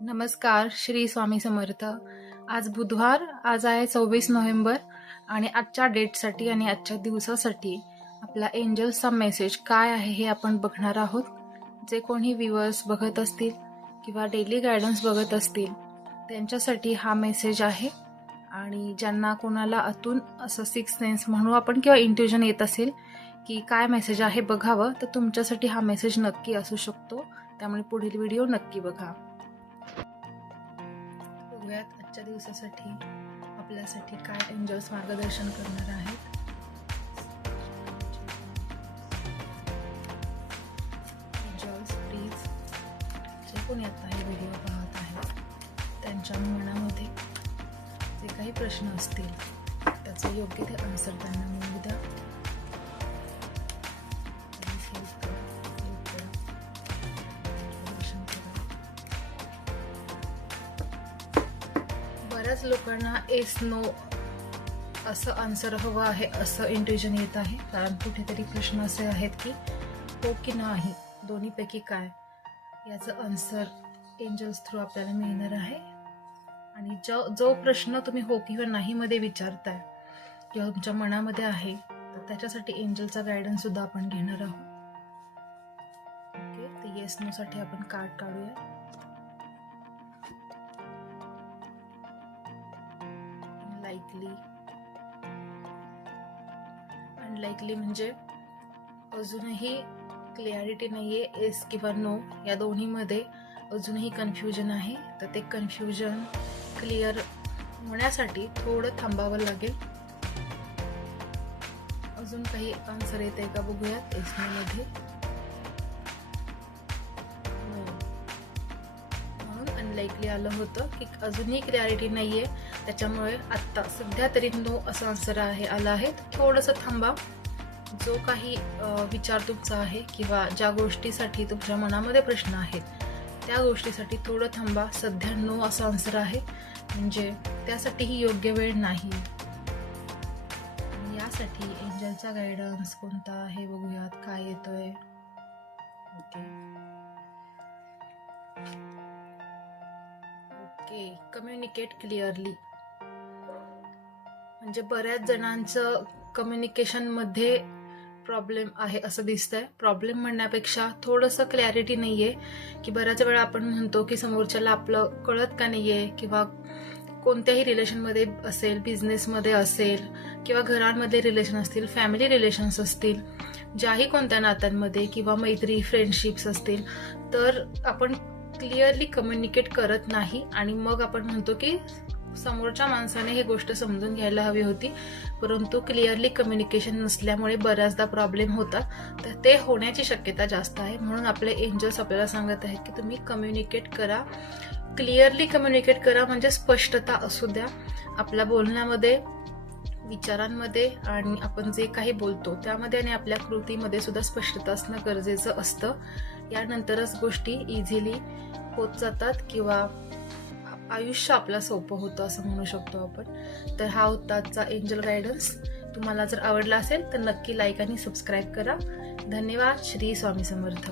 नमस्कार. श्री स्वामी समर्थ. आज बुधवार. आज आहे 24 नोव्हेंबर आणि आजच्या डेटसाठी आणि आजच्या दिवसासाठी आपला एंजल्सचा मेसेज काय आहे हे आपण बघणार आहोत. जे कोणी व्ह्यूअर्स बघत असतील किंवा डेली गायडन्स बघत असतील त्यांच्यासाठी हा मेसेज आहे. आणि ज्यांना कोणाला आतून असं सिक्स सेन्स म्हणू आपण किंवा इंट्युजन येत असेल की काय मेसेज आहे बघावं, तर तुमच्यासाठी हा मेसेज नक्की असू शकतो. त्यामुळे पुढील व्हिडिओ नक्की बघा. बघूयात आजच्या दिवसासाठी आपल्यासाठी काय एंजल्स मार्गदर्शन करणार आहेत. एंजल्स प्लीज, जे कोणी आता हे व्हिडिओ पाहत आहेत त्यांच्या मनामध्ये जे काही प्रश्न असतील त्याचे योग्य ते आन्सर त्यांना मिळू द्या. बऱ्याच लोकांना एस नो असं आन्सर हवं आहे असं इंट्युजन येत आहे. कारण कुठेतरी प्रश्न असे आहेत की हो की नाही, दोन्हीपैकी काय, याचं आन्सर एंजल्स थ्रू आपल्याला मिळणार आहे. आणि जो प्रश्न तुम्ही हो किंवा नाही मध्ये विचारताय किंवा तुमच्या मनामध्ये आहे, तर त्याच्यासाठी एंजलचा गायडन्स सुद्धा आपण घेणार आहोत. ओके, तर येस नो साठी आपण कार्ड काढूया. लाईकली, अनलाईकली म्हणजे अजूनही क्लिअरिटी नाहीये. एस किंवा नो या दोन्हीमध्ये अजूनही कन्फ्युजन आहे. तर ते कन्फ्युजन क्लिअर होण्यासाठी थोडं थांबावं लागेल. अजून काही आन्सर येत आहे का बघूयात. एस नो मध्ये म्हणून अनलाईकली आलं होतं की अजूनही क्लॅरिटी नाहीये, त्याच्यामुळे आत्ता सध्या तरी नो असं आन्सर आलं आहे. थोडंसं थांबा. जो काही विचार तुमचा आहे किंवा ज्या गोष्टीसाठी तुमच्या मनामध्ये प्रश्न आहेत त्या गोष्टीसाठी थोडं थांबा. सध्या नो असं आन्सर आहे, म्हणजे त्यासाठी ही योग्य वेळ नाही. यासाठी एंजलचा गायडन्स कोणता आहे बघूयात, काय येतोय. Okay, communicate clearly. म्हणजे बऱ्याच जणांचं कम्युनिकेशन मध्ये प्रॉब्लेम आहे असं दिसतंय. प्रॉब्लेम म्हणण्यापेक्षा थोडंसं क्लॅरिटी नाहीये. की बऱ्याच वेळा आपण म्हणतो की समोरच्याला आपलं कळत का नाहीये, किंवा कोणत्याही रिलेशनमध्ये असेल, बिझनेसमध्ये असेल किंवा घरांमध्ये रिलेशन असतील, फॅमिली रिलेशन्स असतील, ज्याही कोणत्या नात्यांमध्ये किंवा मैत्री फ्रेंडशिप्स असतील, तर आपण क्लिअरली कम्युनिकेट करत नाही. आणि मग आपण म्हणतो की समोरच्या माणसाने ही गोष्ट समजून घ्यायला हवी होती, परंतु क्लिअरली कम्युनिकेशन नसल्यामुळे बऱ्याचदा प्रॉब्लेम होतात. तर ते होण्याची शक्यता जास्त आहे. म्हणून आपले एंजल्स आपल्याला सांगत आहेत की तुम्ही कम्युनिकेट करा, क्लिअरली कम्युनिकेट करा. म्हणजे स्पष्टता असू द्या आपल्या बोलण्यामध्ये, विचारांमध्ये, आणि आपण जे काही बोलतो त्यामध्ये आणि आपल्या कृतीमध्ये सुद्धा स्पष्टता असणं गरजेचं असतं. यानंतरच गोष्टी इझिली होत जातात किंवा आयुष्य आपलं सोपं होतं असं म्हणू शकतो आपण. तर हा होता आजचा एंजल गायडन्स. तुम्हाला जर आवडला असेल तर नक्की लाईक आणि सबस्क्राईब करा. धन्यवाद. श्री स्वामी समर्थ.